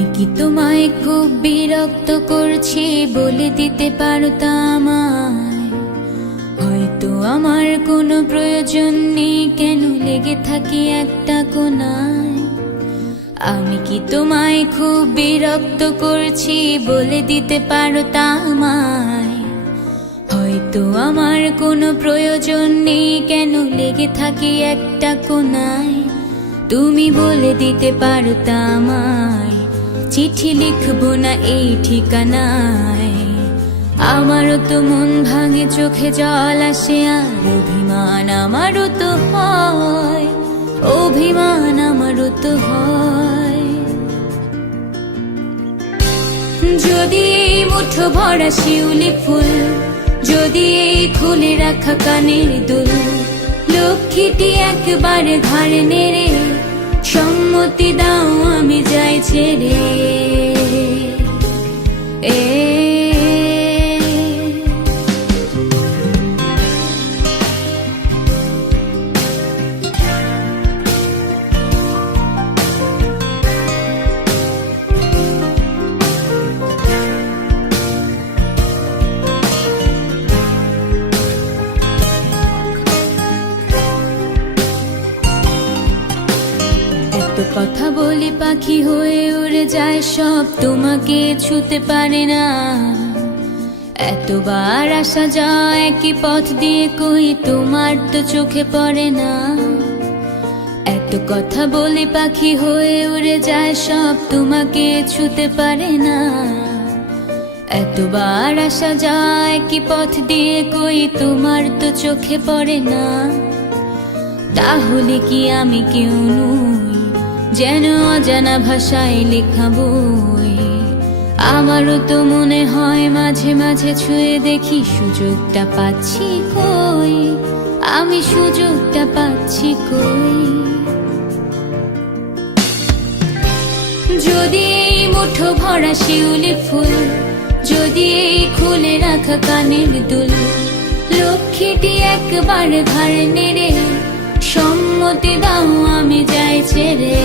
আমি কি তোমায় খুব বিরক্ত করছি বলে দিতে পারতা আমায়? হয়তো আমার কোনো প্রয়োজন নেই, কেন লেগে থাকি একটা কোনায়। আমি কি তোমায় খুব বিরক্ত করছি বলে দিতে পারতা আমায়? হয়তো আমার কোনো প্রয়োজন নেই, কেন লেগে থাকি একটা কোনায়। তুমি বলে দিতে পারতা আমায়, চিঠি লিখবো না এই ঠিকানায়। আমারও তো মন ভাঙে, চোখে জল আসে, আর অভিমান আমারও তো হয়, অভিমান আমারও তো হয়। যদি এই মুঠো ভরা শিউলি ফুল, যদি এই খুলে রাখা কানের দুল, লক্ষ্মীটি একবারে ঘাড়ে নেড়ে সম্মতি দাও আমি যাই ছেড়ে। কথা বলি পাখি হয়ে উড়ে যায় সব, তোমাকে ছুতে পারে না। এতবার আসা যায় একই পথ দিয়ে, কই তোমার তো চোখে পড়ে না। এত কথা বলি পাখি হয়ে উড়ে যায় সব, তোমাকে ছুতে পারে না। এতবার আসা যায় একই পথ দিয়ে, কই তোমার তো চোখে পড়ে না। তাহলে কি আমি কেউ নই, যেন অজানা ভাষায় লেখা বই? আমারও তো মনে হয় মাঝে মাঝে ছুঁয়ে দেখি, সুযোগটা পাচ্ছি কই, আমি সুযোগটা পাচ্ছি কই। যদি এই মুঠো ভরা শিউলি ফুল, যদি এই খুলে রাখা কানের দুল, লক্ষ্মীটি একবার ঘাড়ে নেড়ে সম্মতি দাও আমি যাই ছেড়ে।